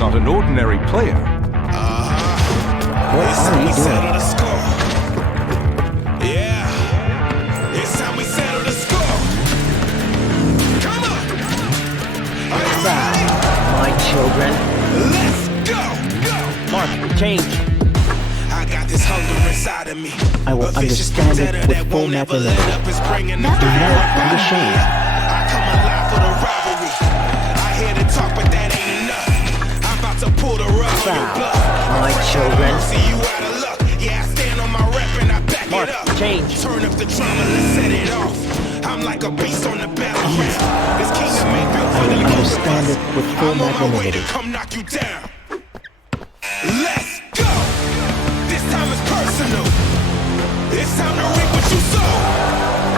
not an ordinary player. What are you doing? Yeah, it's time we settle the score. Come on, are you ready? My children. Let's go. Mark, change. I got this hunger inside of me. I will understand it with full magnanimity. Do not be ashamed. I come alive for the rivalry. I hear the talk, but that ain't enough. I'm about to pull the rug on your bluff. My children. See you out of luck. Yeah, I stand on my rep and I back Mark, it up. change. Turn up the drama, let's set it off. I'm like a beast on the battleground. This kingdom ain't built for the I understand it with full I'm on my way to magnanimity. come knock you down. Let's go. This time is personal. It's time to reap what you sow.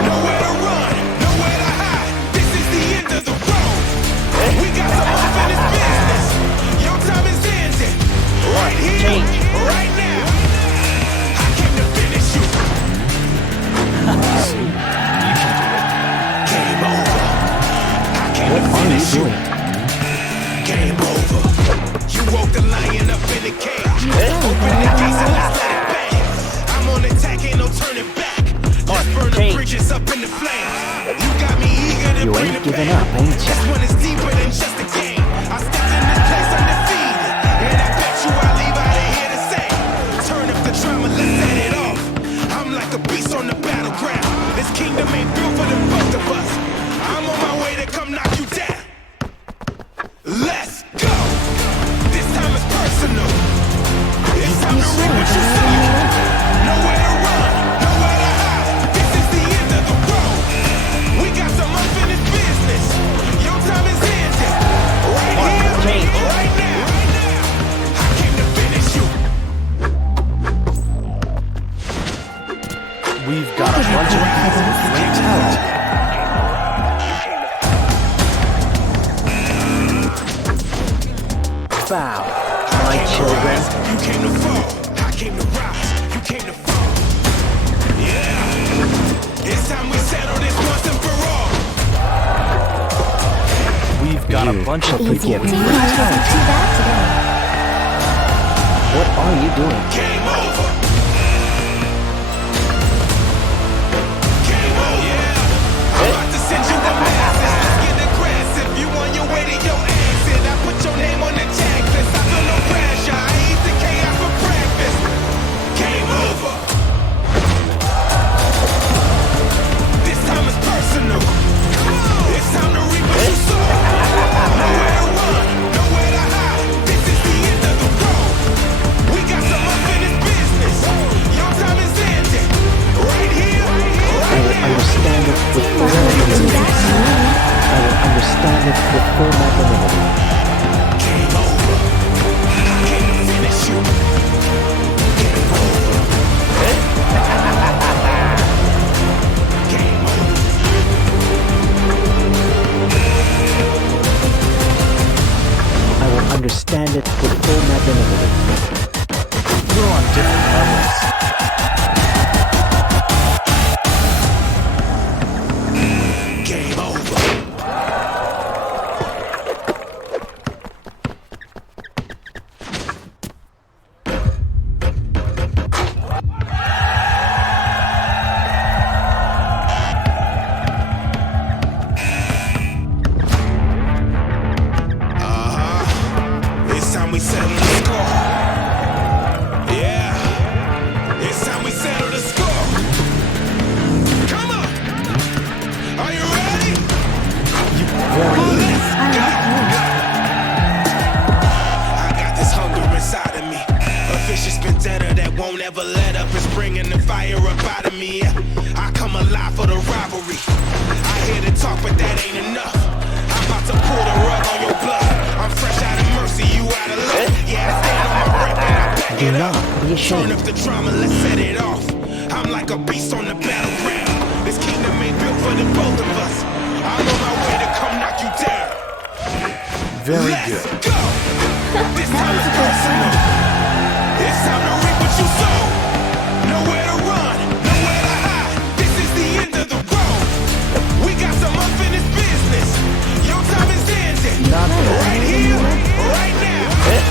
Nowhere to run, nowhere to hide. This is the end of the road. We got some unfinished business. Your time is ending. Right here, right now. I came to finish you. Game over. I came What to are you finish you. doing? Game over. You woke the lion up in the cage. Open the gates and let's let it bang. I'm on attack, ain't no turning back. Let's burn the bridges up in the flames. You got me eager to You bring ain't it giving back. up, ain't ya? This one is deeper than just a game. I stepped in this place undefeated, and I bet you I'll leave out of here the same. Turn up the drama, let's set it off. I'm like a beast on the battleground. This kingdom ain't built for the both of us. I'm on my way to come knock you down. Let's go. This time is personal. It's time to reap what you sow. Nowhere to run, nowhere to hide. This is the end of the road. We got some unfinished business. Your time is ending. Right here, right now. I came to finish you. We've got a bunch of people with great talent. Foul. My children. You came to fall. I came to rise. You came to fall. Yeah. It's time we settle this once and for all. We've got a bunch of people with Team great wasn't talent. too bad today. What are you doing? Game over. Game over. Yeah. I'm about to send you a message. Let's get aggressive. You on your way to your exit. I put your name on the checklist. I feel no pressure. I eat the chaos for breakfast. Game over. This time is personal. It's time to reap what you sow. Nowhere to run, nowhere to hide. This is the end of the road. We got some unfinished business. Your time is ending. Right here, I right will now. understand it with full magnanimity. I will understand it with full magnanimity. Game over. I came to finish you. Game over. Game over. I will understand it with full magnanimity. You're on different levels. Game over. It's time we settle the score. Yeah. It's time we settle the score. Come on. Are you ready? Let's go. I got this hunger inside of me. A vicious vendetta that won't ever let up. It's bringing the fire up out of me. I come alive for the rivalry. I hear the talk, but that ain't enough. I'm about to pull the rug on your blood. I'm fresh out of mercy, you out of luck. Yeah, I stand on my rep and I back Do it not up. be Turn ashamed. up the drama, let's set it off. I'm like a beast on the battleground. This kingdom ain't built for the both of us. I'm on my way to come knock you down. Very Let's good. go. This time is personal. It's time to reap what you sow. Nowhere to run, nowhere to hide. This is the end of the road. We got some unfinished business. Your time is ending. Not Right here, right now.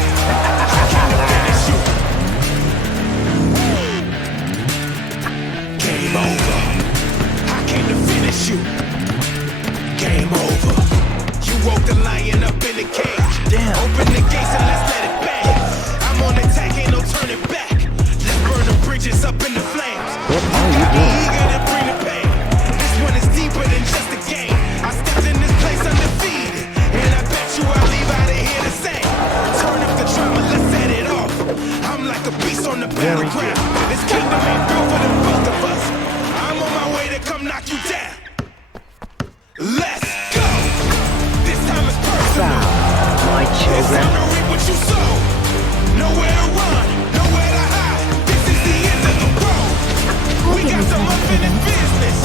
It's time to reap what you sow. Nowhere to run, nowhere to hide. This is the end of the road. We got some unfinished business.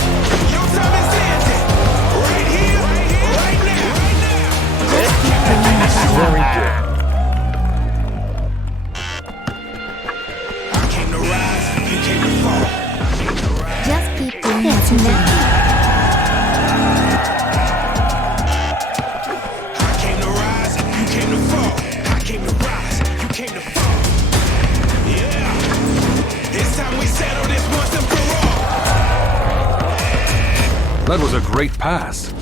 Your time is ended. Right here, right now. Very good. I came to rise, you came to fall. Just keep doing what you do. I came to rise, you came to fall. I came to rise, you came to fall. Yeah, it's time we settle this once and for all. That was a great pass.